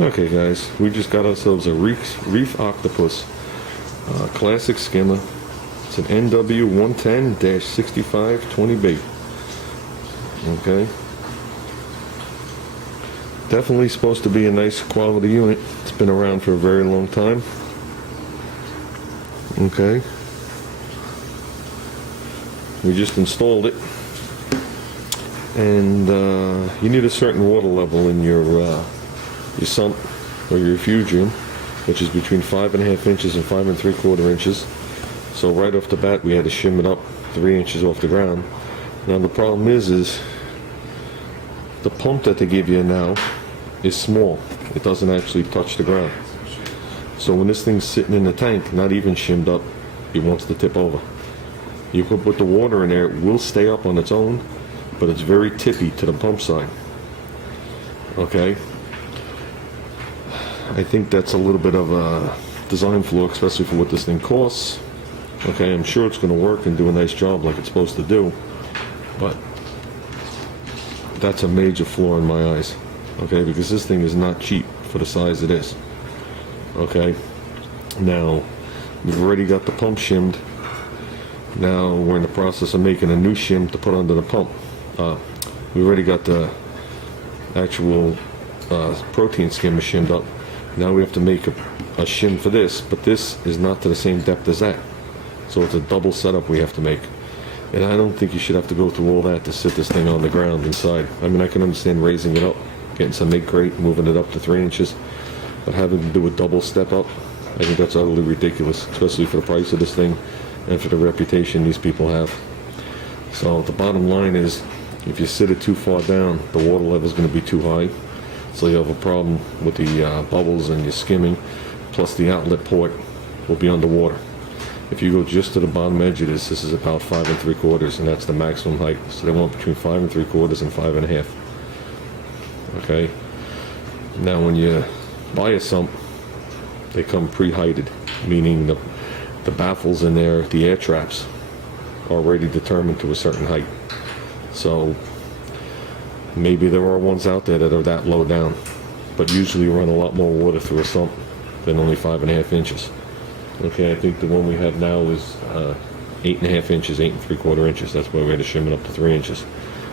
Okay guys, we just got ourselves a Reef Octopus classic skimmer. It's an NW110-6520B. Okay. Definitely supposed to be a nice quality unit. It's been around for a very long time. Okay. We just installed it. And you need a certain water level in your sump or your refugium, which is between 5.5 inches and 5 3/4 inches. So right off the bat we had to shim it up 3 inches off the ground. Now the problem is the pump that they give you now is small. It doesn't actually touch the ground. So when this thing's sitting in the tank, not even shimmed up, it wants to tip over. You could put the water in there, it will stay up on its own, but it's very tippy to the pump side. Okay? I think that's a little bit of a design flaw, especially for what this thing costs. Okay, I'm sure it's going to work and do a nice job like it's supposed to do, but that's a major flaw in my eyes. Okay, because this thing is not cheap for the size it is. Okay, now we've already got the pump shimmed. Now we're in the process of making a new shim to put under the pump. We already got the actual protein skimmer shimmed up. Now we have to make a shim for this, but this is not to the same depth as that. So it's a double setup we have to make. And I don't think you should have to go through all that to sit this thing on the ground inside. I mean, I can understand raising it up, getting some egg crate, moving it up to 3 inches, but having to do a double step up, I think that's utterly ridiculous, especially for the price of this thing and for the reputation these people have. So the bottom line is, if you sit it too far down, the water level is going to be too high. So you have a problem with the bubbles and your skimming, plus the outlet port will be underwater. If you go just to the bottom edge of this is about 5 3/4, and that's the maximum height. So they want between 5 3/4 and 5.5. Okay. Now when you buy a sump, they come pre-heighted, meaning the baffles in there, the air traps, are already determined to a certain height. So maybe there are ones out there that are that low down, but usually run a lot more water through a sump than only 5.5 inches. Okay, I think the one we have now is 8.5 inches, 8 3/4 inches. That's why we had to shim it up to 3 inches.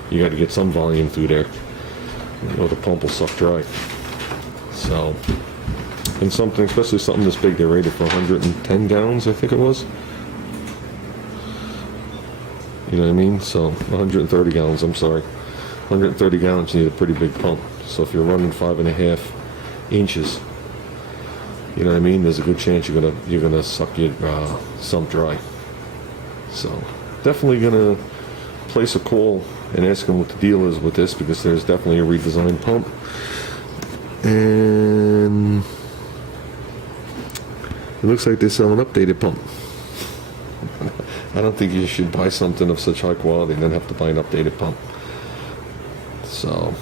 You got to get some volume through there, or the pump will suck dry. So, and something, especially something this big, they're rated for 110 gallons, I think it was. You know what I mean? So 130 gallons, I'm sorry. 130 gallons, you need a pretty big pump. So if you're running 5.5 inches, you know what I mean, there's a good chance you're gonna suck your sump dry. So definitely gonna place a call and ask them what the deal is with this, because there's definitely a redesigned pump. And it looks like they sell an updated pump. I don't think you should buy something of such high quality and then have to buy an updated pump. So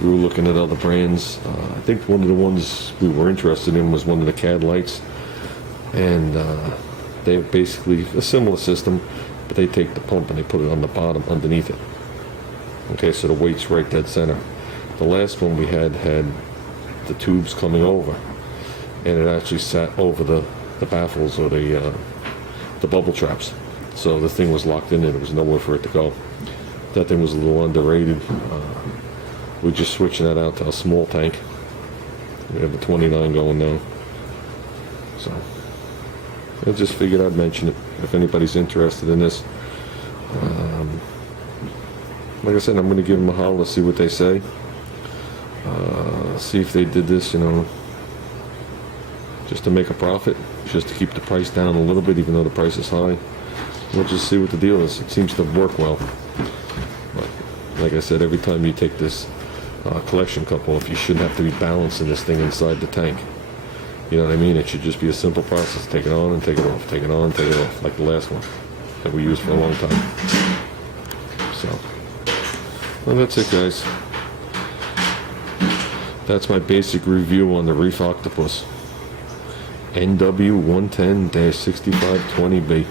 we were looking at other brands. I think one of the ones we were interested in was one of the CAD lights, and they have basically a similar system, but they take the pump and they put it on the bottom underneath it. Okay, so the weight's right dead center. The last one we had the tubes coming over, and it actually sat over the baffles or the bubble traps. So the thing was locked in there. There was nowhere for it to go. That thing was a little underrated. We're just switching that out to a small tank. We have a 29 going now. So I just figured I'd mention it if anybody's interested in this. Like I said, I'm going to give them a holler, see what they say. See if they did this, you know, just to make a profit, just to keep the price down a little bit, even though the price is high. We'll just see what the deal is. It seems to work well. But like I said, every time you take this collection cup off, you shouldn't have to be balancing this thing inside the tank. You know what I mean? It should just be a simple process. Take it on and take it off. Take it on and take it off, like the last one that we used for a long time. So, well, that's it, guys. That's my basic review on the Reef Octopus. NW110-6520B.